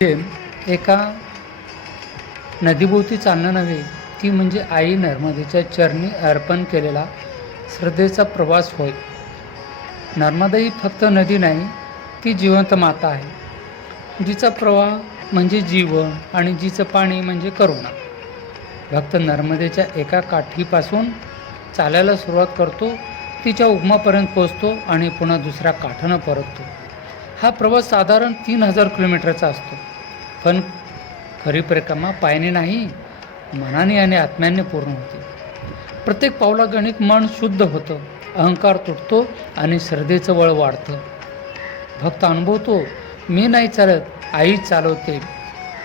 एका नदीभोवती चालणं नव्हे, ती म्हणजे आई नर्मदेच्या चरणी अर्पण केलेला श्रद्धेचा प्रवास होय. नर्मदा ही फक्त नदी नाही, ती जिवंत माता आहे, जिचा प्रवाह म्हणजे जीवन आणि जिचं पाणी म्हणजे करुणा. भक्त नर्मदेच्या एका काठीपासून चालायला सुरुवात करतो, तिच्या उगमापर्यंत पोचतो आणि पुन्हा दुसऱ्या काठानं परततो. हा प्रवास साधारण 3000 किलोमीटरचा असतो. पण खरी परिक्रमा पायाने नाही, मनाने आणि आत्म्याने पूर्ण होते. प्रत्येक पावलागणिक मन शुद्ध होतं, अहंकार तुटतो आणि श्रद्धेचं बळ वाढतं. भक्त अनुभवतो, मी नाही चालत, आई चालवते.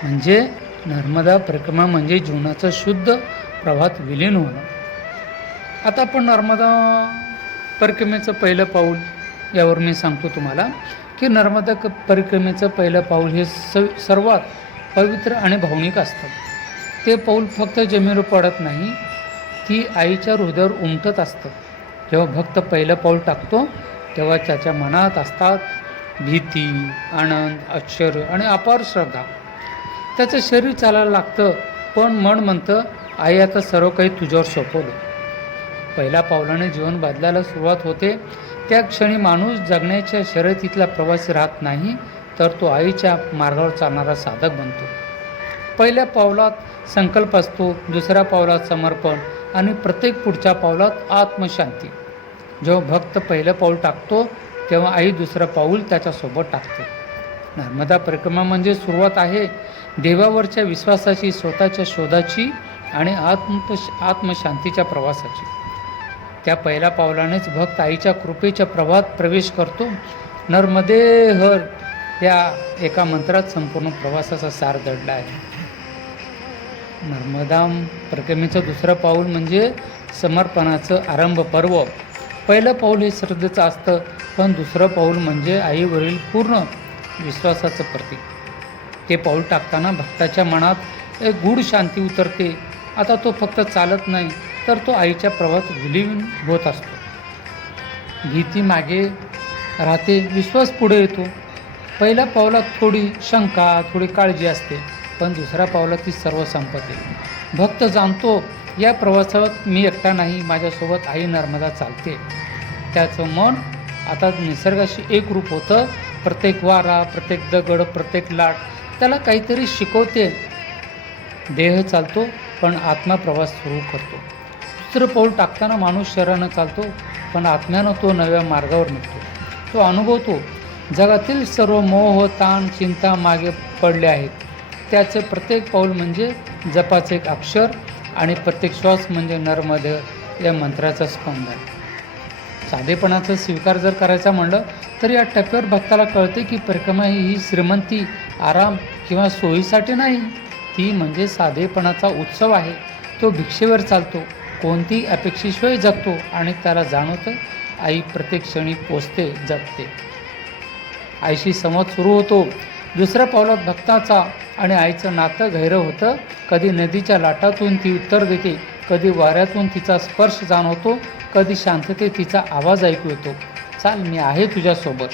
म्हणजे नर्मदा परिक्रमा म्हणजे जीवनाचं शुद्ध प्रवाहात विलीन होणं. आता आपण नर्मदा परिक्रमेचं पहिलं पाऊल यावर मी सांगतो तुम्हाला की नर्मदा परिक्रमेचं पहिलं पाऊल हे सर्वात पवित्र आणि भावनिक असतं. ते पाऊल फक्त जमिनीवर पडत नाही, ती आईच्या हृदयावर उमटत असतं. जेव्हा भक्त पहिलं पाऊल टाकतो तेव्हा त्याच्या मनात असतात भीती, आनंद, आश्चर्य आणि अपार श्रद्धा. त्याचं शरीर चालायला लागतं, पण मन म्हणतं, आई आता सर्व काही तुझ्यावर सोपवलं. पहिल्या पावलाने जीवन बदलायला सुरुवात होते. त्या क्षणी माणूस जगण्याच्या शर्यतीतला प्रवासी राहत नाही, तर तो आईच्या मार्गावर चालणारा साधक बनतो. पहिल्या पावलात संकल्प असतो, दुसऱ्या पावलात समर्पण आणि प्रत्येक पुढच्या पावलात आत्मशांती. जेव्हा भक्त पहिलं पाऊल टाकतो तेव्हा आई दुसरं पाऊल त्याच्यासोबत टाकते. नर्मदा परिक्रमा म्हणजे सुरुवात आहे देवावरच्या विश्वासाची, स्वतःच्या शोधाची आणि आत्मशांतीच्या प्रवासाची. त्या पहिल्या पावलानेच भक्त आईच्या कृपेच्या प्रवाहात प्रवेश करतो. नर्मदे हर या एका मंत्रात संपूर्ण प्रवासाचा सार दडला आहे. नर्मदा परिक्रमेचं दुसरं पाऊल म्हणजे समर्पणाचं आरंभ पर्व. पहिलं पाऊल हे श्रद्धेचं असतं, पण दुसरं पाऊल म्हणजे आईवरील पूर्ण विश्वासाचं प्रतीक. ते पाऊल टाकताना भक्ताच्या मनात एक गूढ शांती उतरते. आता तो फक्त चालत नाही, तर तो आईच्या प्रवाहात विलीन होत असतो. भीती मागे राहते, विश्वास पुढे येतो. पहिल्या पावलात थोडी शंका, थोडी काळजी असते, पण दुसऱ्या पावलात ती सर्व संपते. भक्त जाणतो, या प्रवासात मी एकटा नाही, माझ्यासोबत आई नर्मदा चालते. त्याचं मन आता निसर्गाशी एकरूप होतं. प्रत्येक वारा, प्रत्येक दगड, प्रत्येक लाट त्याला काहीतरी शिकवते. देह चालतो, पण आत्मा प्रवास सुरू करतो. दुसरं पाऊल टाकताना माणूस शरीरानं चालतो, पण आत्म्यानं तो नव्या मार्गावर निघतो. तो अनुभवतो, जगातील सर्व मोह, ताण, चिंता मागे पडले आहेत. त्याचे प्रत्येक पाऊल म्हणजे जपाचे एक अक्षर आणि प्रत्येक श्वास म्हणजे नर्मदे या मंत्राचं स्पंदन. साधेपणाचा स्वीकार जर करायचा म्हणलं तर या टप्प्यावर भक्ताला कळते की परिक्रमा ही श्रीमंती, आराम किंवा सोयीसाठी नाही, ती म्हणजे साधेपणाचा उत्सव आहे. तो भिक्षेवर चालतो, कोणतीही अपेक्षेशिवाय जगतो आणि त्याला जाणवतं आई प्रत्येक क्षणी पोचते, जगते. आईशी संवाद सुरू होतो. दुसऱ्या पावलात भक्ताचा आणि आईचं नातं गहिरं होतं. कधी नदीच्या लाटातून ती उत्तर देते, कधी वाऱ्यातून तिचा स्पर्श जाणवतो, कधी शांततेत तिचा आवाज ऐकू येतो, चाल मी आहे तुझ्यासोबत.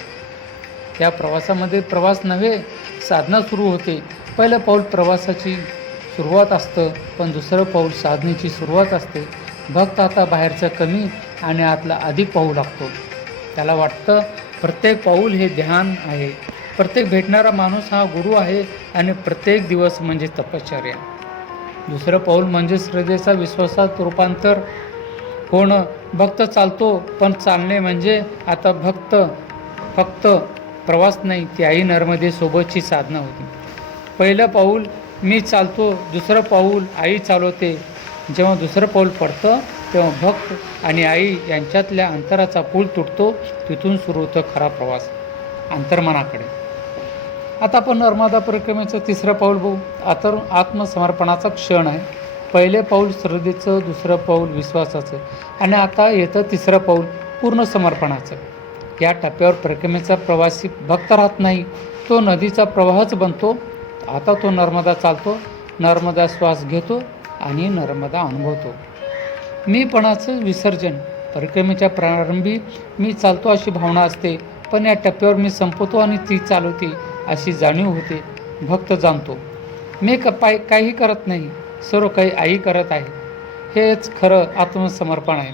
त्या प्रवासामध्ये प्रवास नव्हे, साधना सुरू होते. पहिलं पाऊल प्रवासाची सुरुवात असतं, पण दुसरं पाऊल साधनेची सुरुवात असते. भक्त आता बाहेरचं कमी आणि आतला अधिक पाहू लागतो. त्याला वाटतं प्रत्येक पाऊल हे ध्यान आहे, प्रत्येक भेटणारा माणूस हा गुरु आहे आणि प्रत्येक दिवस म्हणजे तपश्चर्या. दुसरं पाऊल म्हणजे श्रद्धेचा विश्वासात रूपांतर होणं. भक्त चालतो, पण चालणे म्हणजे आता फक्त प्रवास नाही, ती आई नर्मदे सोबतची साधना होती. पहिलं पाऊल मी चालतो, दुसरं पाऊल आई चालवते. जेव्हा दुसरं पाऊल पडतं तेव्हा भक्त आणि आई यांच्यातल्या अंतराचा पूल तुटतो. तिथून सुरू होतं खरा प्रवास अंतर्मनाकडे. आता आपण नर्मदा परिक्रमेचं तिसरं पाऊल बघू. आता आत्मसमर्पणाचा क्षण आहे. पहिले पाऊल श्रद्धेचं, दुसरं पाऊल विश्वासाचं आणि आता येतं तिसरं पाऊल पूर्ण समर्पणाचं. या टप्प्यावर परिक्रमेचा प्रवासी भक्त राहत नाही, तो नदीचा प्रवाहच बनतो. आता तो नर्मदा चालतो, नर्मदा श्वास घेतो आणि नर्मदा अनुभवतो. मीपणाचं विसर्जन. परिक्रमेच्या प्रारंभी मी चालतो अशी भावना असते, पण या टप्प्यावर मी संपवतो आणि ती चालवते अशी जाणीव होते. भक्त जाणतो. मी काही करत नाही, सर्व काही आई करत आहे. हेच खरं आत्मसमर्पण आहे.